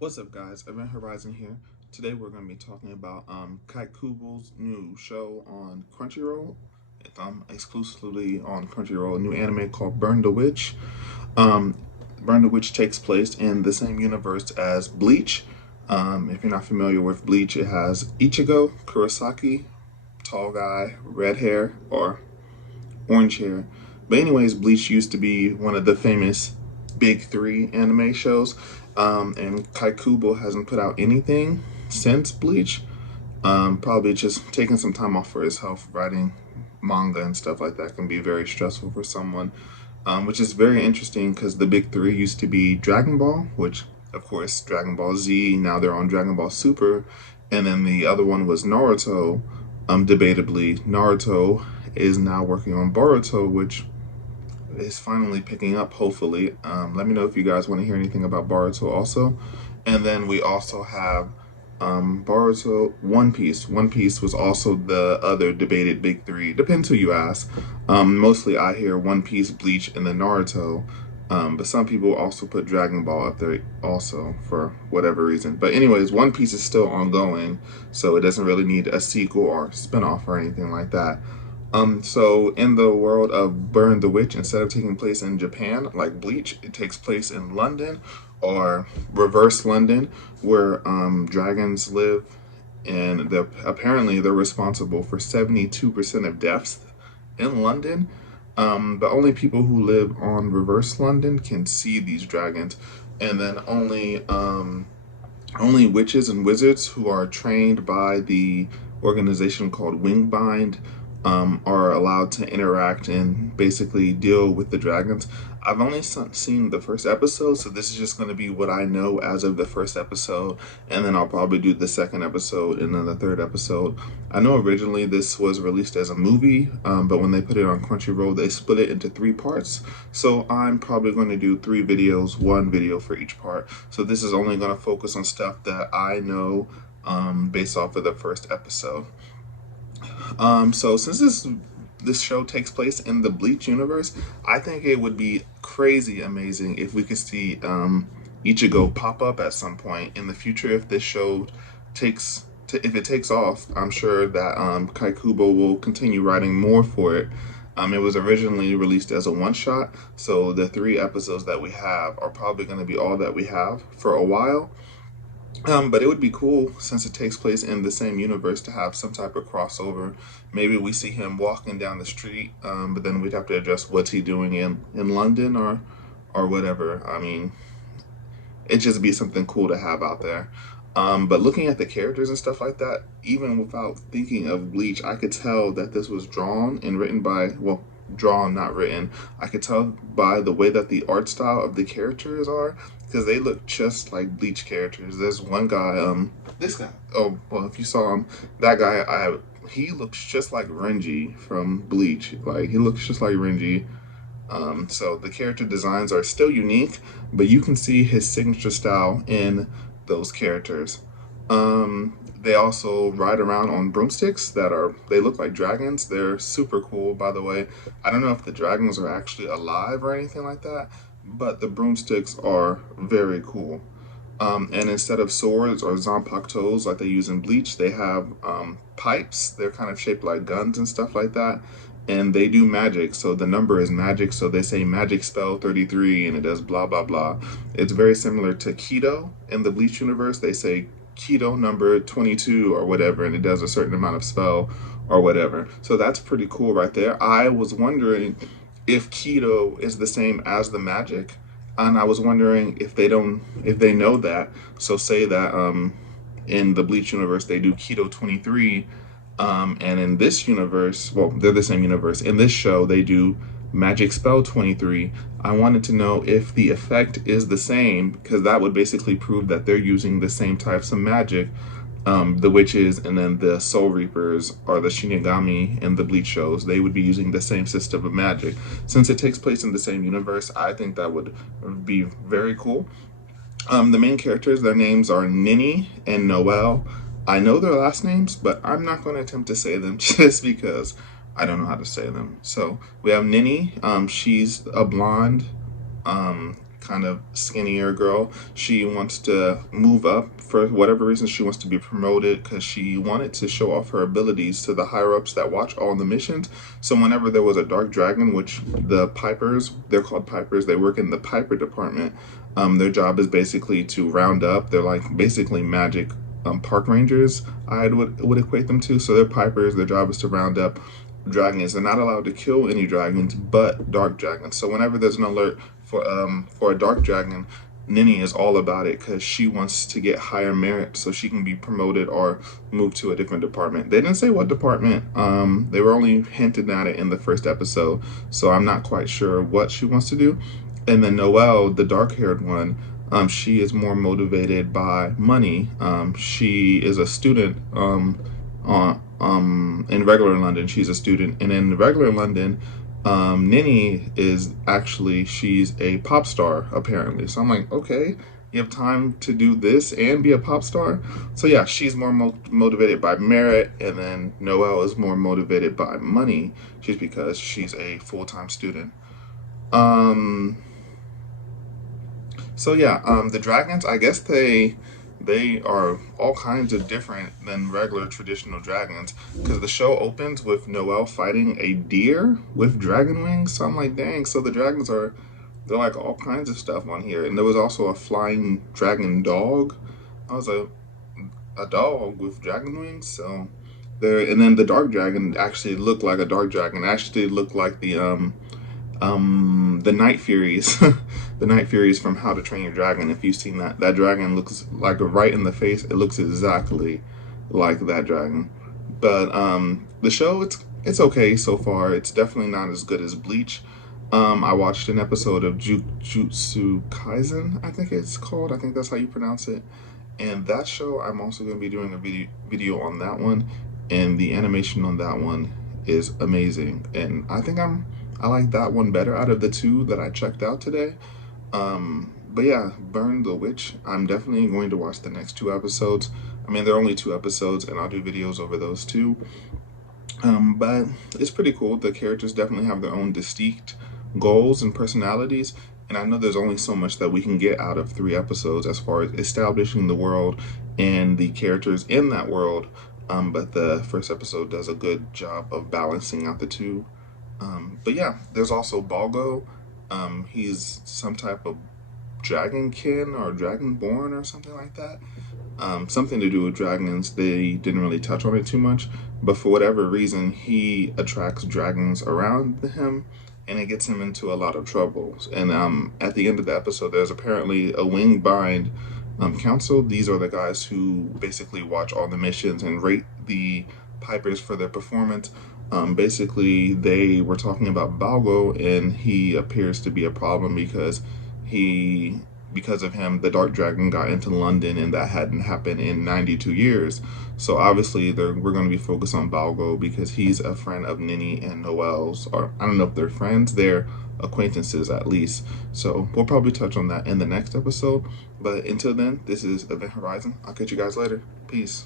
What's up, guys? Event Horizon here. Today we're going to be talking about Kite Kugel's new show on Crunchyroll. It's exclusively on Crunchyroll, a new anime called Burn the Witch. Um, Burn the Witch takes place in the same universe as Bleach. If you're not familiar with Bleach, it has Ichigo, Kurosaki, tall guy, red hair, or orange hair. But anyways, Bleach used to be one of the famous big three anime shows, and Kai Kubo hasn't put out anything since Bleach. Probably just taking some time off for his health. Writing manga and stuff like that can be very stressful for someone, which is very interesting because the big three used to be Dragon Ball, which of course Dragon Ball Z. Now they're on Dragon Ball Super, and then the other one was Naruto. Debatably, Naruto is now working on Boruto, which is finally picking up, hopefully. Let me know if you guys want to hear anything about Boruto also. And then we also have Boruto, One Piece. One Piece was also the other debated big three. Depends who you ask. Mostly I hear One Piece, Bleach, and then Naruto. But some people also put Dragon Ball up there also for whatever reason. But anyways, One Piece is still ongoing, so it doesn't really need a sequel or spinoff or anything like that. So in the world of Burn the Witch, instead of taking place in Japan like Bleach, it takes place in London or reverse London, where dragons live, and apparently they're responsible for 72% of deaths in London. But only people who live on reverse London can see these dragons, and then only witches and wizards who are trained by the organization called Wingbind are allowed to interact and basically deal with the dragons. I've only seen the first episode, so this is just going to be what I know as of the first episode, and then I'll probably do the second episode and then the third episode. I know originally this was released as a movie, but when they put it on Crunchyroll, they split it into three parts. So I'm probably going to do three videos, one video for each part. So this is only going to focus on stuff that I know based off of the first episode. So since this show takes place in the Bleach universe, I think it would be crazy amazing if we could see Ichigo pop up at some point in the future. If this show if it takes off, I'm sure that Kai Kubo will continue writing more for it. It was originally released as a one shot, so the three episodes that we have are probably going to be all that we have for a while. But it would be cool since it takes place in the same universe to have some type of crossover. Maybe we see him walking down the street, but then we'd have to address what's he doing in London or whatever. I mean, it'd just be something cool to have out there. But looking at the characters and stuff like that, even without thinking of Bleach, I could tell that this was drawn and written by, well, drawn, not written. I could tell by the way that the art style of the characters are, because they look just like Bleach characters. There's one guy, this guy. Oh, well, if you saw him, that guy, he looks just like Renji from Bleach. Like he looks just like Renji. So the character designs are still unique, but you can see his signature style in those characters. They also ride around on broomsticks they look like dragons. They're super cool, by the way. I don't know if the dragons are actually alive or anything like that, but the broomsticks are very cool. And instead of swords or zanpakutos like they use in Bleach, they have pipes. They're kind of shaped like guns and stuff like that. And they do magic, so the number is magic. So they say magic spell 33 and it does blah, blah, blah. It's very similar to Keto in the Bleach universe. They say Keto number 22 or whatever, and it does a certain amount of spell or whatever. So that's pretty cool right there. I was wondering if Keto is the same as the magic, and I was wondering if they know that. So say that in the Bleach universe they do Keto 23, and in this universe, well, they're the same universe. In this show they do Magic Spell 23. I wanted to know if the effect is the same, because that would basically prove that they're using the same types of magic. The witches and then the Soul Reapers or the Shinigami in the Bleach shows, they would be using the same system of magic. Since it takes place in the same universe, I think that would be very cool. The main characters, their names are Ninny and Noel. I know their last names, but I'm not going to attempt to say them just because I don't know how to say them. So we have Ninny. She's a blonde, kind kind of skinnier girl. She wants to move up for whatever reason. She wants to be promoted because she wanted to show off her abilities to the higher ups that watch all the missions. So whenever there was a dark dragon, which the Pipers, they're called Pipers, they work in the Piper department. Their job is basically to round up. They're like basically magic park rangers, I would equate them to. So they're Pipers. Their job is to round up dragons. They're not allowed to kill any dragons, but dark dragons. So whenever there's an alert for a dark dragon, Nini is all about it because she wants to get higher merit so she can be promoted or move to a different department. They didn't say what department. They were only hinted at it in the first episode, so I'm not quite sure what she wants to do. And then Noelle, the dark-haired one, she is more motivated by money. She is a student in regular London. She's a student, and in regular London, Nini is actually, she's a pop star apparently. So I'm like, okay, you have time to do this and be a pop star. So yeah, she's more motivated by merit, and then Noelle is more motivated by money, just because she's a full-time student. Um, so yeah, the dragons, I guess they are all kinds of different than regular traditional dragons because the show opens with Noelle fighting a deer with dragon wings. So I'm like, dang, so the dragons are, they're like all kinds of stuff on here. And there was also a flying dragon dog. I was like, a dog with dragon wings. So there, and then the dark dragon actually looked like a dark dragon. It actually looked like the Night Furies, the Night Furies from How to Train Your Dragon. If you've seen that, that dragon looks like right in the face. It looks exactly like that dragon. But the show, it's okay so far. It's definitely not as good as Bleach. I watched an episode of Jujutsu Kaisen, I think it's called. I think that's how you pronounce it. And that show, I'm also going to be doing a video on that one. And the animation on that one is amazing. And I think I like that one better out of the two that I checked out today. But yeah, Burn the Witch, I'm definitely going to watch the next two episodes. I mean, they're only two episodes, and I'll do videos over those two. But it's pretty cool. The characters definitely have their own distinct goals and personalities. And I know there's only so much that we can get out of 3 episodes as far as establishing the world and the characters in that world. But the first episode does a good job of balancing out the two. But yeah, there's also Balgo. He's some type of dragonkin or dragonborn or something like that. Something to do with dragons. They didn't really touch on it too much, but for whatever reason, he attracts dragons around him, and it gets him into a lot of troubles. And at the end of the episode, there's apparently a wing-bind council. These are the guys who basically watch all the missions and rate the Pipers for their performance. Basically, they were talking about Balgo, and he appears to be a problem because of him, the Dark Dragon got into London, and that hadn't happened in 92 years. So obviously, we're going to be focused on Balgo because he's a friend of Nini and Noelle's, or I don't know if they're friends, they're acquaintances at least. So we'll probably touch on that in the next episode. But until then, this is Event Horizon. I'll catch you guys later. Peace.